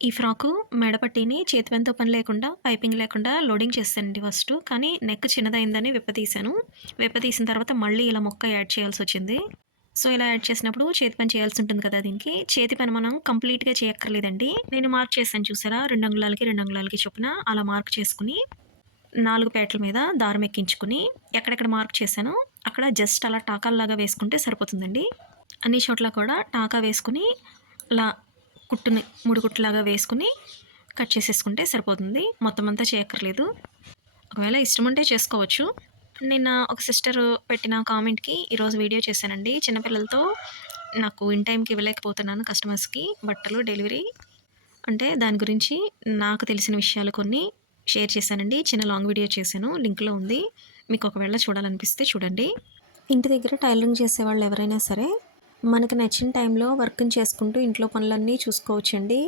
ఈ ఫ్రాకు మెడపట్టీని చేతి పనితో పని లేకుండా, పైపింగ్ లేకుండా లోడింగ్ చేశానండి ఫస్టు. కానీ నెక్ చిన్నదయిందని విప్పతీశాను. విప్పతీసిన తర్వాత మళ్ళీ ఇలా ముక్క యాడ్ చేయాల్సొచ్చింది. సో, ఇలా యాడ్ చేసినప్పుడు చేతి పని చేయాల్సుంటుంది కదా దీనికి. చేతి పని మనం కంప్లీట్‌గా చేయక్కర్లేదండి. నేను మార్క్ చేశాను చూసారా? 2 అంగుళాలకి, 2 అంగుళాలకి చొప్పున అలా మార్క్ చేసుకొని, 4 పేటల మీద దారం ఎక్కించుకొని, ఎక్కడెక్కడ మార్క్ చేశానో అక్కడ జస్ట్ అలా టాకాల్లాగా వేసుకుంటే సరిపోతుందండి. అన్ని చోట్ల కూడా టాకా వేసుకొని, అలా కుట్టుని 3 కుట్టులాగా వేసుకొని కట్ చేసేసుకుంటే సరిపోతుంది. మొత్తం అంతా చేయక్కర్లేదు. ఒకవేళ ఇష్టముంటే చేసుకోవచ్చు. నిన్న ఒక సిస్టరు పెట్టిన కామెంట్‌కి ఈరోజు వీడియో చేశానండి. చిన్న పిల్లలతో నాకు ఇన్ టైమ్‌కి ఇవ్వలేకపోతున్నాను కస్టమర్స్‌కి బట్టలు డెలివరీ. అంటే దాని గురించి నాకు తెలిసిన విషయాలు కొన్ని షేర్ చేశానండి. చిన్న లాంగ్ వీడియో చేశాను. లింక్‌లో ఉంది. మీకు ఒకవేళ చూడాలనిపిస్తే చూడండి. ఇంటి దగ్గర టైలరింగ్ చేసేవాళ్ళు ఎవరైనా సరే, మనకు నచ్చిన టైంలో వర్క్‌ని చేసుకుంటూ ఇంట్లో పనులన్నీ చూసుకోవచ్చండి.